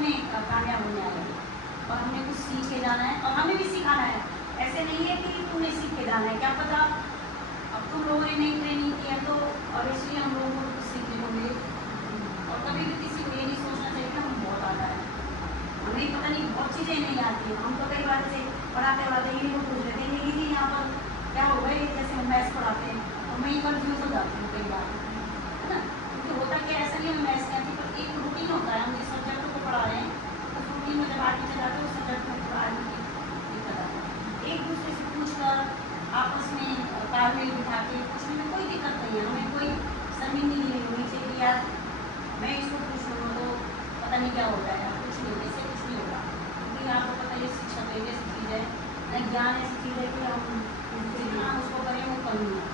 में कामयाब होने आए हैं और हमने कुछ सीख के जाना है और हमें भी सिखाना है। ऐसे नहीं है कि तुमने सीख के जाना है, क्या पता अब तुम लोगों ने नई ट्रेनिंग की है तो ऑब्वियसली हम लोगों को कुछ सीखने को मिले। और कभी भी किसी को ये नहीं सोचना चाहिए कि हम बहुत आता है, हमें पता नहीं बहुत चीज़ें नहीं आती हैं। हम तो कई बार से पढ़ाते पढ़ाते यही लोग पूछ लेते हैं दीदी यहाँ पर क्या हो गए, जैसे हम मैथ्स पढ़ाते हैं और मैं कन्फ्यूज हो जाती हूँ कई बार, है ना। क्योंकि होता क्या, ऐसा नहीं हम मैथ्स कहते पर एक रूटीन होता है, हम जिस सब्जेक्ट को पढ़ा रहे हैं उस रूटीन में जब आगे चल जाते हैं उस सब्जेक्ट में थोड़ा आगे की दिक्कत आती है। एक दूसरे से पूछ कर आपस में तालमेल बिठा के पूछने में कोई दिक्कत नहीं है, हमें कोई शर्मिंदगी नहीं होनी चाहिए कि यार मैं इसको पूछ लूँगा तो पता नहीं क्या होता है, कुछ नहीं, इससे कुछ नहीं होगा। क्योंकि आपको पता है शिक्षा तो एक ऐसी चीज़ है, ज्ञान ऐसी चीज़ है कि हम जितना उसको करें वो कम ही है,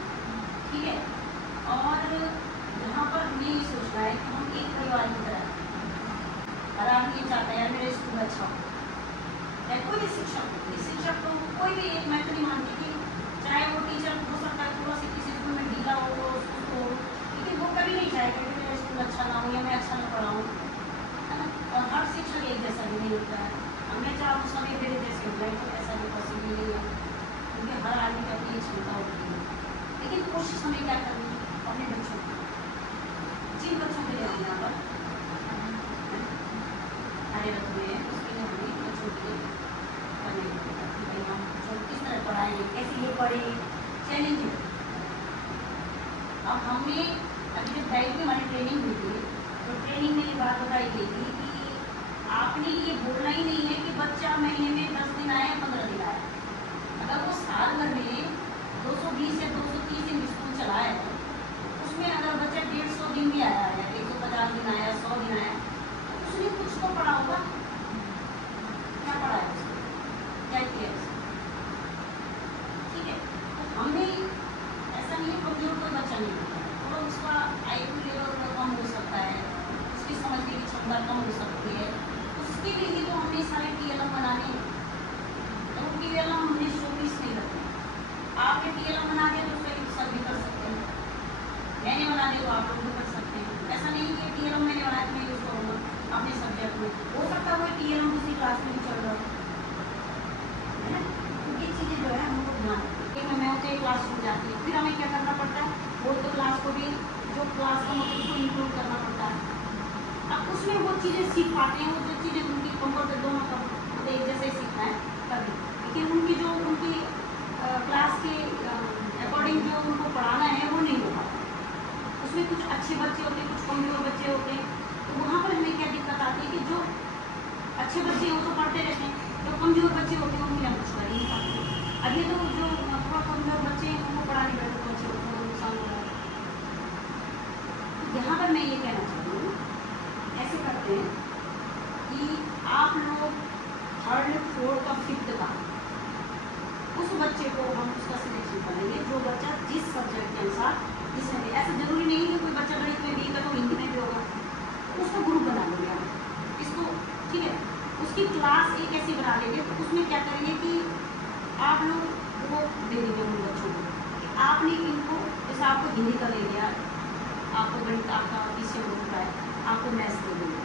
ठीक है। और यहाँ पर हमें ये सोचना है कि हम एक परिवार की तरह हैं। हर आदमी ये चाहता है यार मेरा स्कूल अच्छा हो, या कोई भी शिक्षक तो कोई भी एक, मैं तो नहीं मानती कि चाहे वो टीचर हो सकता है थोड़ा सा किसी स्कूल में ढीला हो तो उसको, लेकिन वो कभी नहीं चाहेगा कि मेरा स्कूल अच्छा ना हो या मैं अच्छा ना पढ़ाऊँ, है ना। और हर शिक्षक एक जैसा भी नहीं होता है, हमें चाहो सभी मेरे जैसे हो जाए तो ऐसा भी पॉसिबल नहीं है, क्योंकि हर आदमी की अपनी क्षमता होती है। लेकिन कोशिश हमें क्या करनी है, अपने बच्चों की, जिन बच्चों के लिए हम यहाँ पर कार्य रख रहे हैं उसके लिए हमें बच्चों के लिए करने पड़ेगा कि भाई हम बच्चों को किस तरह पढ़ाएँ, कैसे ये पढ़े, चैलेंजिंग। अब हमने अभी जब डाइट में हमारी ट्रेनिंग हुई थी तो ट्रेनिंग में ये बात बताई गई थी कि आपने ये बोलना ही नहीं है कि बच्चा महीने में 10 दिन आया 15 दिन आया। अगर वो साल भर में 220 या 230 दिन स्कूल चला है उसमें अगर बच्चा 150 दिन भी आया है, 150 दिन आया, 100 दिन आया, तो उसने कुछ तो पढ़ा होगा। क्या पढ़ा है उसने, क्या किया उसने, ठीक है। तो हमने ऐसा नहीं है कमजोर कोई बच्चा नहीं होता है, तो उसका IQ लेवल कम हो सकता है, उसकी समझने की क्षमता कम हो सकती है, उसके लिए ही तो हमने सारे TLM बनाने हैं। तो TLM हमने शोपीस नहीं रखते, आपने TLM बना दिया तो उसका यूज सब भी कर सकते हैं, मैंने बना दिया तो आप लोग भी कर सकते हैं। ऐसा नहीं कि TLM मैंने बनाया तो मैं यूज करूँगा अपने सब्जेक्ट में, हो सकता है वो TLM दूसरी क्लास में भी चल रहा है ना। ये चीज़ें जो है हमको ध्यान रखनी है। मैं होते क्लास छूट जाती है, फिर हमें क्या करना पड़ता है, वो तो क्लास को भी जो क्लास का मतलब उसको इंक्लूड करना पड़ता है। अब उसमें वो चीज़ें सीख पाते हैं, वो जो चीज़ें उनकी कंफर्ट दोनों का मतलब एक जैसे सीखना है तभी, लेकिन उनकी जो उनकी क्लास के अकॉर्डिंग जो उनको पढ़ाना है वो नहीं हो पाता। उसमें कुछ अच्छे बच्चे होते हैं, कुछ कमजोर बच्चे होते हैं, तो वहाँ पर हमें क्या दिक्कत आती है कि जो अच्छे बच्चे वो तो पढ़ते रहते हैं, जो कमजोर बच्चे होते हैं उनकी हम कुछ कर ही नहीं पाते। अब ये तो जो थोड़ा कमजोर बच्चे हैं उनको पढ़ाने बैठे तो अच्छे बच्चों को नुकसान हो रहा है। तो यहाँ पर मैं ये कहना चाहती हूँ, ऐसे करते हैं कि आप लोग 3rd, 4th और 5th का उस बच्चे को हम उसका सिलेक्शन करेंगे जो बच्चा जिस सब्जेक्ट के अनुसार जिसमें, ऐसा जरूरी नहीं है कि कोई बच्चा गणित में वीक है तो हिंदी में भी होगा, तो उसको ग्रुप बना लेंगे हम इसको, ठीक है। उसकी क्लास एक ऐसी बना लेंगे तो उसमें क्या करेंगे कि आप लोग वो दे देंगे उन बच्चों को कि आपने इनको, जैसे आपको हिंदी का ले लिया, आपको गणित आपका विषय हो रहा है, आपको मैथ्स दे देंगे,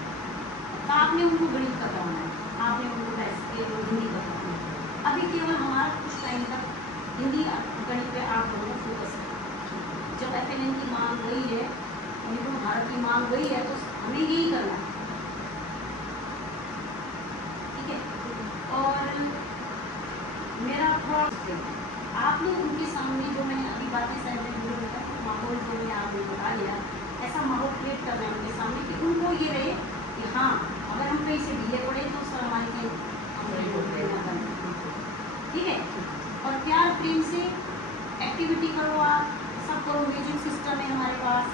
तो आपने उनको गणित का कराना है, आपने उनको मैथ्स के हिंदी का कराना है। अभी केवल हमारा कुछ टाइम तक हिंदी गणित पे आप लोगों को फोकस है। जब FNN की मांग वही है, निपुण भारत की मांग वही है, तो हमें यही करना है, ठीक है। और मेरा थोड़ा आप लोग उनके सामने जो मैंने अभी बातें शायद बताया, माहौल जो मैं आपने बता लिया, ऐसा माहौल क्रिएट करना है उनके सामने कि उनको ये रहे कि हाँ अगर हम कहीं से ढीले पड़े तो सर हमारे कहीं, ठीक है। और प्यार प्रेम से एक्टिविटी करो, आप सब करो, म्यूजिक सिस्टम है हमारे पास,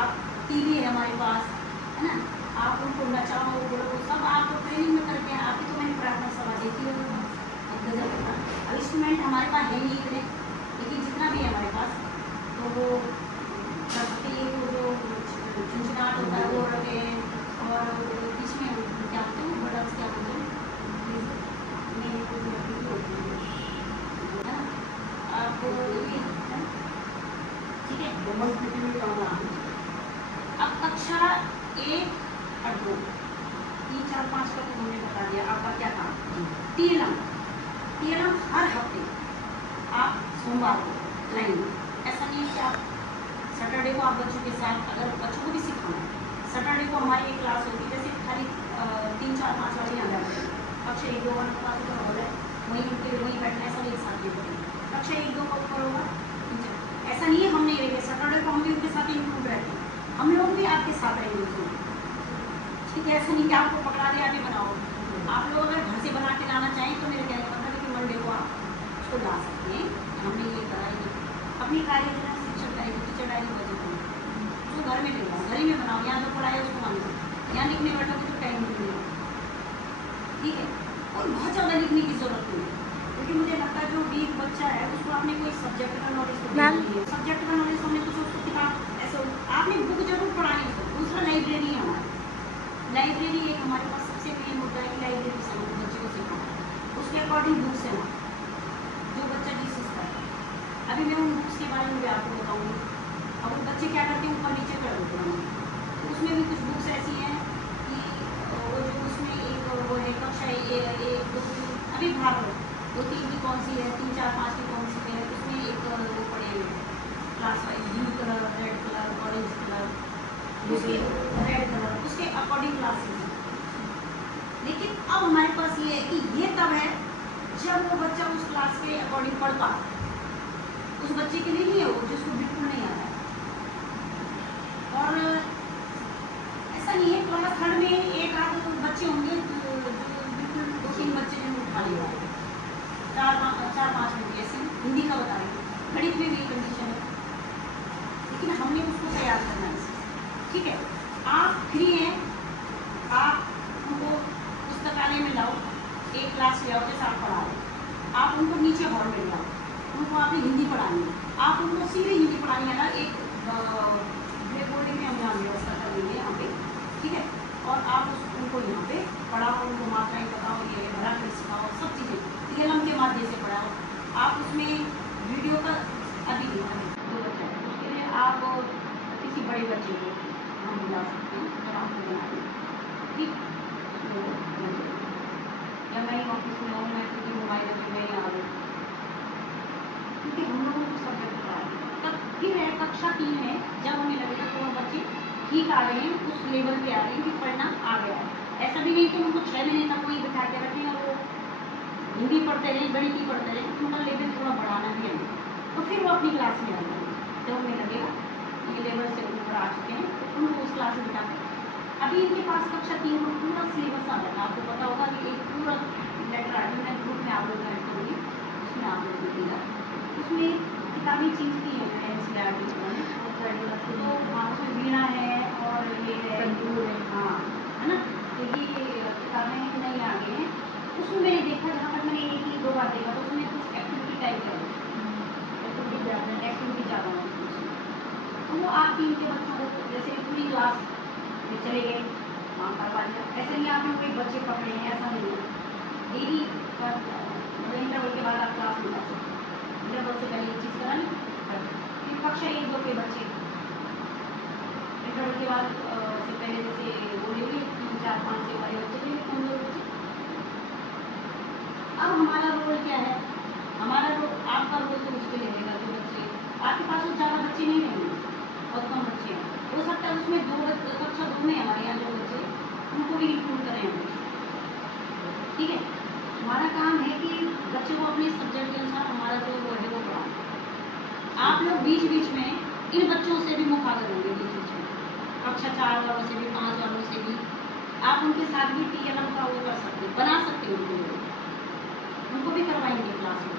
आप TV है हमारे पास, है ना, आप उनको नचाओ बोलो, सब आप ट्रेनिंग में करके हैं। आप ही तो मैंने प्रार्थना सभा देखी है, अब इंस्ट्रूमेंट हमारे पास है नहीं इतने, लेकिन जितना भी है हमारे पास तो वो करते हैं, वो जो झुंझुनाट होता है वो रखे, और बीच में क्या होते हैं बड़ा क्या होते हैं आप ये, ठीक है। अब कक्षा 1 और 2 3 4 5 का तो हमने बता दिया, आपका क्या काम। टीएलएम, टीएलएम हर हफ्ते आप सोमवार को लाएंगे। ऐसा नहीं है कि आप सैटरडे को आप बच्चों के साथ, अगर बच्चों को भी सिखाना है, सैटरडे को हमारी एक क्लास होगी, जैसे खाली 3 4 5 वाले यहाँ बैठे हैं, कक्षा 1 2 वाला क्लास का हॉल है, वहीं उनके वहीं बैठना है, सब एक साथ में पढ़ेंगे। कक्षा 1 2 का ऊपर होगा, ऐसा नहीं है हम नहीं रहेंगे, सैटरडे को हम भी उनके साथ इंक्लूड रहते हैं, हम लोग भी आपके साथ रहेंगे उसमें, ठीक है। ऐसा नहीं कि आपको पकड़ा दे आगे बनाओ। आप लोग अगर घर से बना के लाना चाहें तो मेरे कहने का मतलब है कि मंडे को आप उसको ला सकते हैं। हमने ये कराई अपनी कार्य योजना, शिक्षक डायरी, टीचर डायरी, बजट जो घर में ले जाओ, घर ही में बनाओ, यहाँ जो पढ़ाए उसको मान लो, यहाँ लिखने बैठोगे तो टाइम नहीं मिलेगा, ठीक है। और बहुत ज़्यादा लिखने की जरूरत नहीं है, क्योंकि मुझे लगता है जो वीक बच्चा है उसको आपने कोई सब्जेक्ट का नॉलेज तो देना ही है, सब्जेक्ट का नॉलेज हमने कुछ उसको किताब ऐसे आपने बुक जरूर पढ़ानी है। दूसरा लाइब्रेरी है हमारी, लाइब्रेरी एक हमारे पास सबसे मेन मुद्दा है कि लाइब्रेरी से हम बच्चे को सिखाना, उसके अकॉर्डिंग बुक्स है जो बच्चा जिस चीज़ का है। अभी मैं उन बुक्स के बारे में भी आपको बताऊँगी। अब वो बच्चे क्या करते हैं, ऊपर नीचे कर देते हैं, तो उसमें भी कुछ बुक्स ऐसी हैं कि वो जो उसमें एक वो है कक्षा 1 2 3 अभी भाग लो 2 3 की कौन सी है, 3 4 5 की कौन सी है, उसमें एक वो पड़े हुए class wise blue colour, red colour, orange colour, उसके रेड कलर, उसके अकॉर्डिंग क्लासेस हैं। लेकिन अब हमारे पास ये है कि ये तब है जब वो बच्चा उस क्लास के अकॉर्डिंग पढ़ पाता, उस बच्चे के लिए नहीं है वो जिसको बिल्कुल नहीं आता है। और ऐसा नहीं है, क्लास 3 में एक आध बच्चे होंगे जो बिल्कुल 2 3 बच्चे जो उठा लिया, 4 5 मिनट ऐसे हिंदी का बता रहे हैं, गणित में भी कंडीशन है, लेकिन हमने उसको तैयार करना है, ठीक है। आप फ्री हैं, आप उनको पुस्तकालय में लाओ, एक क्लास ले आओ, जैसे आप पढ़ा रहे, आप उनको नीचे हॉल में लाओ, उनको आपने हिंदी पढ़ानी है, आप उनको सीधे हिंदी पढ़ानी है ना, एक ब्लैक बोर्ड में हम यहाँ व्यवस्था कर देंगे यहाँ पे, ठीक है। और आप उनको यहाँ पे पढ़ाओ, उनको मात्राएं बताओ, ये भरा कर सिखाओ, सब चीज़ें टीएलएम के माध्यम से पढ़ाओ। आप उसमें वीडियो का अभी जो बच्चा है उसके लिए आप किसी बड़े बच्चे को हम बुला सकते हैं, जब आपको बनाए, ठीक, या मैं ऑफिस में हूँ, मैं क्योंकि मोबाइल में मैं आ गई, क्योंकि हम लोगों को सब्जेक्ट पढ़ाए। तब फिर है कक्षा 3 में जब हमें लगेगा तो वो बच्चे ठीक आ रहे हैं, उस लेवल पे आ रहे हैं कि पढ़ना आ गया है। ऐसा भी नहीं कि उनको 6 महीने तक वहीं बिठा के रखें और वो हिंदी पढ़ते रहें, गणित ही पढ़ते रहें, उनका लेवल थोड़ा बढ़ाना भी है, तो फिर वो अपनी क्लास में आ जाएंगे। जब हमें लगेगा ये लेवल से ऊपर आ चुके हैं तो उनको उस क्लास में बिठा के, अभी इनके पास कक्षा 3 में पूरा सिलेबस आ जाएगा। आपको पता होगा कि एक पूरा लेटर आया, मैं ग्रुप में आप लोग ऐड करूँगी, उसमें आप लोग देखिएगा, उसमें किताबें चीज़ की है NCERT तो हाँ, उसमें वीणा है और ये है संतूर है, हाँ है ना, तो ये किताबें नहीं आ गई हैं। उसमें मैंने देखा, जहाँ तक मैंने एक ही 2 बार देखा, तो उसमें कुछ एक्टिविटी टाइप का एक्टिविटी ज़्यादा होती है, तो वो आप 3 के बच्चों को जैसे पूरी क्लास में चले गए, हाँ करवा लिया, ऐसे नहीं आपने कोई बच्चे पकड़े हैं, ऐसा नहीं है। डेली इंटरवल के बाद आप क्लास में जा सकते हैं, इंटरवल से पहले ये चीज़ करानी, फिर कक्षा 1 2 के बच्चे इंटरवल के बाद से पहले जैसे वो ले लिए 3 4 5 6 वाले बच्चे ले लिए, बच्चे। अब हमारा रोल क्या है, हमारा रोल, आपका रोल तो उसके लिए रहेगा जो बच्चे आपके पास, वो ज़्यादा बच्चे नहीं रहेंगे, बहुत कम बच्चे हैं, हो सकता है उसमें 2 कक्षा 2 में हमारे यहाँ 2 बच्चे उनको भी इंक्लूड करेंगे, ठीक है। हमारा काम है कि बच्चों को अपने सब्जेक्ट के अनुसार हमारा जो वो है वो पढ़ाना। आप लोग बीच बीच में इन बच्चों से भी मुखातिब होंगे, बीच बीच में कक्षा 4 वालों से भी, 5 वालों से भी, आप उनके साथ भी टीएलएम का वो कर सकते हैं, बना सकते हैं, उनको भी करवाएंगे क्लास में,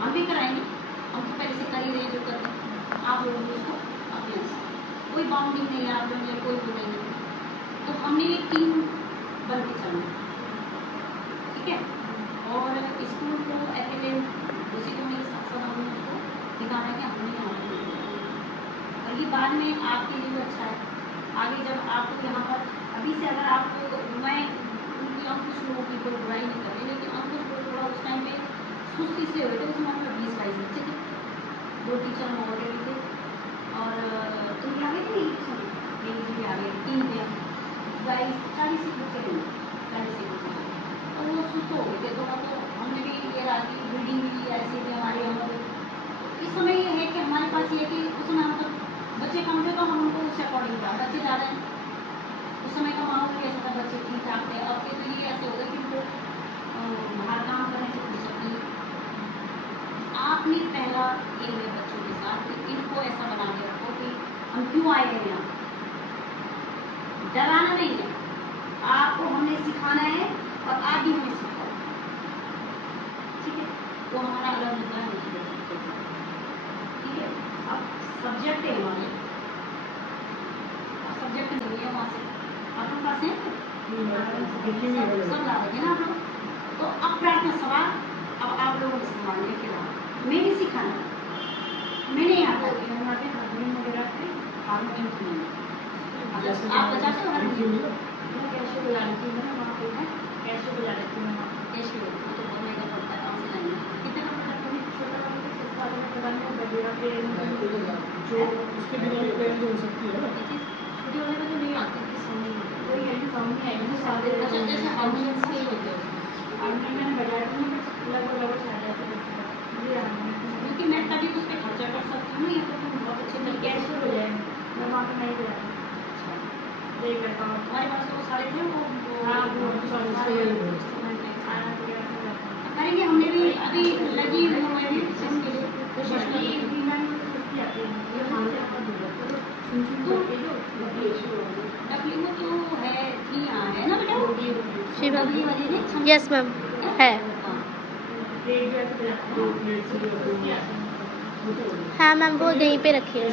हम भी कराएंगे, हम तो पहले से कर ही रहे जो कर रहे हैं, आप लोगों को उसको अपने अनुसार, कोई बाउंडिंग नहीं है, आप लोगों ने कोई वो नहीं है, तो हमने एक टीम बन के चलना है, ठीक है। और स्कूल को अकेले उसी को मेरे साथ साथ हमने उसको दिखाना है कि हमने यहाँ पर, और ये बाद में आपके लिए अच्छा है, आगे जब आप यहाँ पर अभी से अगर आपको, मैं उनकी अंकुश लोगों की कोई बुराई नहीं कर रही, लेकिन अंकुश लोग थोड़ा उस टाइम पे सुस्त इसलिए हुए थे, उसमें मतलब 20 22 बच्चे थे, 2 टीचर महोदय भी थे, और तुम आ गए थे नहीं, मेरी जी आ गए 3 थे, 22 40 बच्चे थे, समझो तो हम उनको उस अकॉर्डिंग था, बच्चे ज़्यादा हैं, उस समय का माहौल भी ऐसा था, बच्चे ठीक ठाक थे। अब के तो ये ऐसे हो गए कि उनको बाहर काम करने से फुर्सत नहीं। आपने पहला ये है बच्चों के साथ कि इनको ऐसा बना के रखो कि हम क्यों आए हैं यहाँ, डराना नहीं है, आपको हमने सिखाना है और आप भी हमें सिखाओ, ठीक है। तो हमारा अलग मुद्दा है, ठीक है। अब सब्जेक्ट है हमारे, सब्जेक्ट नहीं है वहाँ से आपके पास है सब ला देंगे ना आप लोग। तो अब प्रार्थना सवाल अब आप लोगों को संभालने के बाद मैंने सिखाना, मैंने यहाँ पर हारमोनियम वगैरह थे, हारमोनियम की आप बजाते हो हारमोनियम? कैसे बजा रही थी मैं वहाँ पे, है कैसे बजा रही थी मैं वहाँ पे, कैसे तो बोलने का पड़ता है, कहाँ से लाएंगे, कितने का पड़ता है, छोटा वाला के सस्ता वाला पढ़ाने वगैरह के जो उसके बिना भी पेरेंट्स हो सकती है ना, छोटे वाले में तो नहीं आते, वही है साउंड नहीं आएगा, सारे अच्छा जैसे हारमोनियम से ही होते हैं। हारमोनियम मैंने बजाया था ना, लगभग लगभग आ जाता है मुझे हारमोनियम, क्योंकि मैं तभी उस पर खर्चा कर सकती हूँ ना, ये तो तुम बहुत अच्छे तरीके कैसे बजाए, मैं वहाँ पर नहीं बजाती, यही करता हूँ। हमारे पास तो वो सारे थे, वो हाँ वो सारे इंस्ट्रूमेंट करेंगे, हमने भी अभी लगी हुई है इसके लिए कोशिश की भी, मैम उसकी आती है ये मान डब्ल्यू तो है कि यहाँ है ना बेटा, जी मैम, डब्ल्यू वाली ने यस मैम है, हाँ मैम वो यहीं पे रखी है।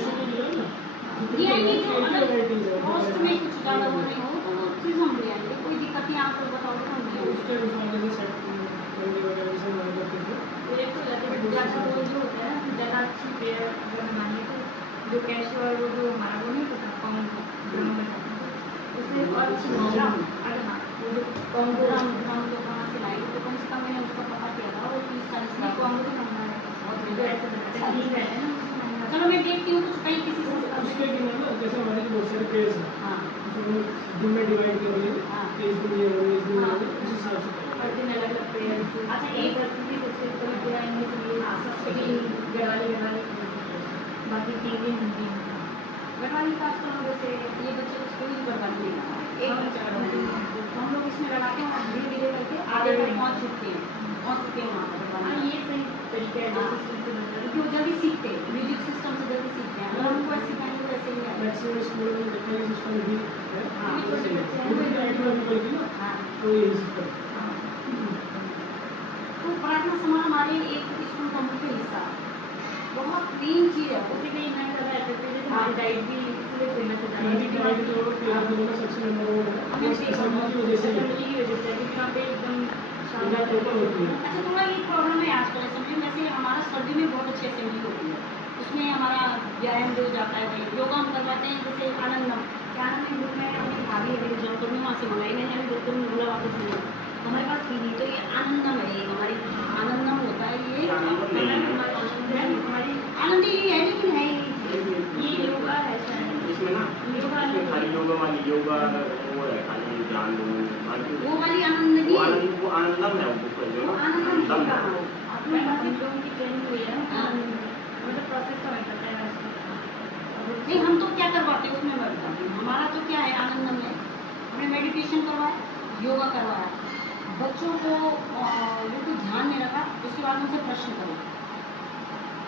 ये जो अगर कॉस्ट में कुछ ज़्यादा वो नहीं हो तो वो चीज़ हम ले आएंगे, कोई दिक्कत नहीं, आप लोग बताओ तो हम ले आएंगे। जो होता है ना ज़्यादा अच्छी पेयर अगर हम मानिए तो जो कैश और वो जो हमारा वो नहीं होता ड्रम में उससे और अच्छी अगर हाँ वो जो ड्रम तो कहाँ से लाएंगे, तो कम से कम मैंने उसका पता किया था, वो 30-40 लाख कॉन्ग तो महंगा है, बहुत ऐसे बनाते हैं ना। चलो मैं देखती हूँ कुछ कहीं किसी से उसके बिना ना जैसे हमारे जो बहुत सारे पेज हैं, हाँ दिन में डिवाइड करेंगे, हाँ पेज में ये होंगे, इसमें ये होंगे, उस हिसाब से हर दिन अलग अलग पेज। अच्छा एक सब्सिडी पूरा इंग्लिश में सब्सिडी गढ़वाली बाकी 3 दिन हिंदी गढ़वाली का आजकल हम जैसे ये बच्चे स्कूल ही गढ़वाली नहीं लगा, एक बच्चा गढ़वाली तो हम लोग इसमें लगाते हैं, धीरे धीरे करके आगे तक पहुँच चुके हैं वहाँ पर गढ़वाली। ये सही तरीका है क्योंकि वो जल्दी सीखते हैं, म्यूजिक सिस्टम से जल्दी सीखते हैं, अगर उनको ऐसे सिखाएंगे तो ऐसे ही आएगा। मैक्सिमम स्कूल में देखने का सिस्टम भी है, हाँ छोटे बच्चे हैं वो डाइट में भी बोलती ना, हाँ तो ये सिस्टम तो प्रार्थना समाज हमारे एक स्कूल का मुख्य हिस्सा बहुत मेन चीज़ है, उसी में मैं ज़्यादा इफेक्टिव है, हमारी डाइट भी इसलिए फेमस है, डाइट जो तेरा दिनों में सबसे नंबर 1 है, हमें असेंबली की वजह से की वजह से क्योंकि वहाँ पे एकदम शानदार तरीके होती है। अच्छा थोड़ा ये प्रॉब्लम है आजकल असेंबली में, वैसे हमारा सर्दी में बहुत अच्छी असेंबली होती है, उसमें हमारा व्यायाम भी हो जाता है, वही योगा हम करवाते हैं, जैसे आनंदम क्या नाम है ग्रुप में अपनी भाभी अभी जॉब करूँ वहाँ से मंगाई मैंने, अभी डॉक्टर ने बोला वापस नहीं हमारे पास थी नहीं, तो ये आनंदम है, ये हमारी आनंदम होता है, ये हमारी आनंद ये है लेकिन है ये योगा है इसमें ना खाली योगा वाली योगा वो है खाली ध्यान वो वाली आनंद वो आनंदम है वो आनंदम आपने लोगों की ट्रेनिंग हुई है मतलब प्रोसेस तो पता है नहीं, हम तो क्या करवाते हैं उसमें मैं बताती हूँ, हमारा तो क्या है आनंदम में हमने मेडिटेशन करवाया, योगा करवाया, बच्चों को बिल्कुल ध्यान में रखा, उसके बाद उनसे प्रश्न करो,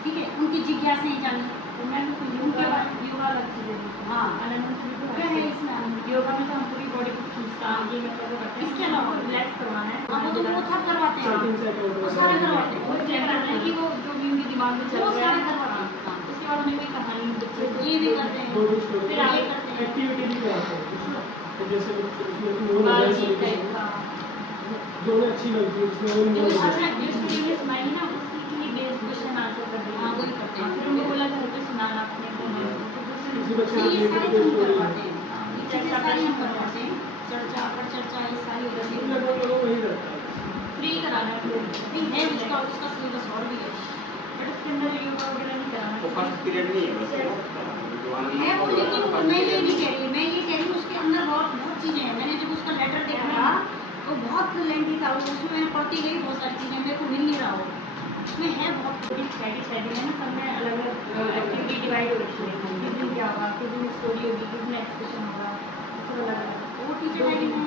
ठीक है, उनकी जिज्ञासाएं जानी, तो मैं योगा अलग चीज़ है, हाँ आनंद क्या है इसमें, योगा में तो हम पूरी बॉडी को खींचता ये मतलब करते हैं, इसके अलावा रिलैक्स करवाना है, हाँ वो तो वो सब करवाते हैं, वो सारा करवाते हैं, वो चेक करते हैं कि वो जो भी उनके दिमाग में चल रहा है करवाते हैं, उसके बाद उन्हें कोई कहानी बच्चे ये भी करते हैं, फिर आगे करते हैं एक्टिविटी भी कराते हैं, तो जैसे उसमें दोनों अच्छी लगती है, उसमें वो अच्छा जिसको ये सुनाई ना उसके लिए बेस क्वेश्चन आंसर कर दिया, हाँ वही करते हैं, फिर उनको बोला घर पे सुनाना अपने को, ये सारे हम करवाते हैं, चर्चा सारी हम करवाते हैं, चर्चा पर चर्चा ये सारी हो जाती है, फ्री कराना फ्री है, उसका सिलेबस और भी है, बट उसके अंदर योगा वगैरह नहीं कराना, वो फर्स्ट पीरियड नहीं है बस है वो, लेकिन मैं ये नहीं कह रही, मैं ये कह रही हूँ उसके अंदर बहुत चीज़ें हैं, मैंने जब उसका लेटर देखा था तो बहुत लेंथी था, उसमें मैं पढ़ती गई बहुत सारी चीज़ें, मेरे को मिल नहीं रहा हो, इसमें है बहुत छोटी शेड्यूल है ना, सब में अलग अलग एक्टिविटी डिवाइड हो रखी है। किस दिन क्या होगा, किस दिन स्टोरी होगी, किस दिन एक्सप्रेशन होगा, सब अलग अलग। वो टीचर है कि नहीं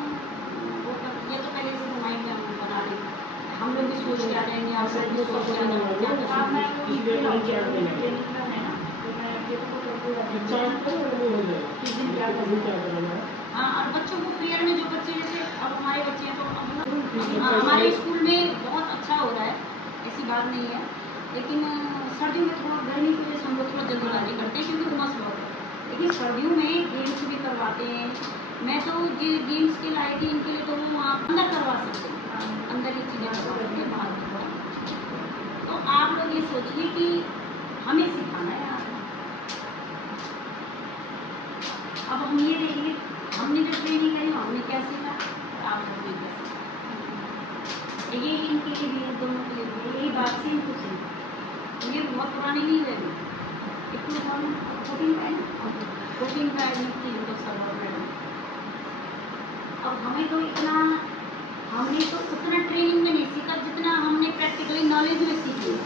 वो ये तो पहले से माइंड में हम बना रहे हैं। हम लोग भी सोच के आ जाएंगे, आप लोग भी सोच के आ जाएंगे क्या कर हाँ, मैं सकते इसलिए ट्रेनिंग क्या करना है? है ना, तो मैं ये तो बच्चा आपको वो हो जाएगा किस दिन क्या किस दिन क्या कराना है। हाँ, और बच्चों को प्रेयर में जो बच्चे जैसे अब हमारे बच्चे हैं तो बच्चा हमारे इसे- स्कूल में बहुत अच्छा हो रहा है, ऐसी बात नहीं है। लेकिन सर्दियों में थोड़ा गर्मी की वजह से हम लोग थोड़ा जल्दीबाजी करते हैं क्योंकि उमस बहुत है। लेकिन सर्दियों में गेम्स भी करवाते हैं। मैं तो ये गेम्स के लायक ही इनके लिए तो वो आप अंदर करवा सकते हैं, अंदर ही चीज़ें करवा सकते हैं, बाहर नहीं करवा। तो आप लोग ये सोचिए कि हमें सिखाना है आपको। अब हम ये देखेंगे हमने जो ट्रेनिंग करी हमने क्या सीखा और आप लोगों ने क्या सीखा। ये इनके लिए भी है, दोनों के लिए भी है, यही बात सेम टू सेम। ये बहुत पुरानी नहीं है, एक 2014 का है ना, 14 का एडमिट थी तो सर्वर मैडम। अब हमें तो इतना हमने तो उतना ट्रेनिंग में नहीं सीखा जितना हमने प्रैक्टिकली नॉलेज में सीखी है।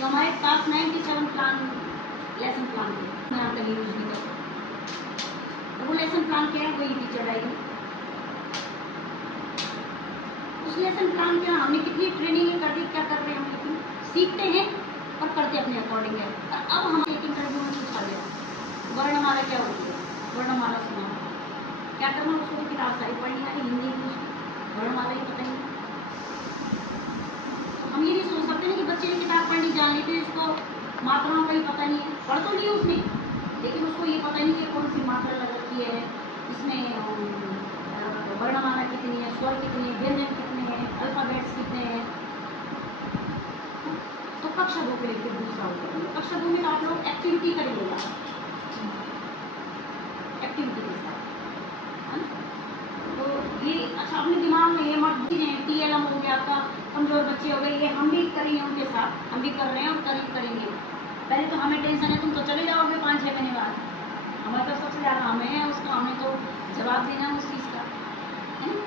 तो हमारे पास 97 प्लान लेसन प्लान थे, यहाँ तक यूज नहीं करते। तो वो लेसन प्लान क्या है वही टीचर आएगी। उस लेसन प्लान के हमने कितनी ट्रेनिंग कर दी, क्या कर रहे हैं हम, लेकिन सीखते हैं और करते अपने अकॉर्डिंग है। और अब हम एक इंटरव्यू में पूछा गया वर्णमाला क्या होती है, वर्णमाला सुना क्या करना, उसको किताब सारी पढ़नी है, हिंदी इंग्लिश वर्णमाला ही पता ही नहीं। तो हम ये नहीं सोच सकते ना कि बच्चे ने किताब पढ़नी जान ली थी, इसको मात्राओं का ही पता नहीं है। पढ़ तो लिया उसने लेकिन उसको ये पता नहीं कि कौन सी मात्रा लग रखी है, इसमें वर्णमाला कितनी है, स्वर कितनी है, व्यंजन कितने हैं, अल्फ़ाबेट्स कितने हैं। तो कक्षा 2 के लिए फिर दूसरा होता है, कक्षा 2 में आप लोग एक्टिविटी करेंगे, एक्टिविटी के साथ, है ना। तो ये अच्छा अपने दिमाग में ये मत दीजिए TLM हो गया, आपका कमज़ोर बच्चे हो गए, ये हम भी करेंगे उनके साथ, हम भी कर रहे हैं और करेंगे। पहले तो हमें टेंशन है, तुम तो चले जाओगे 5-6 महीने बाद, हमारे तो सबसे ज़्यादा हमें है उसको, हमें तो जवाब देना है उस चीज़ का, है ना।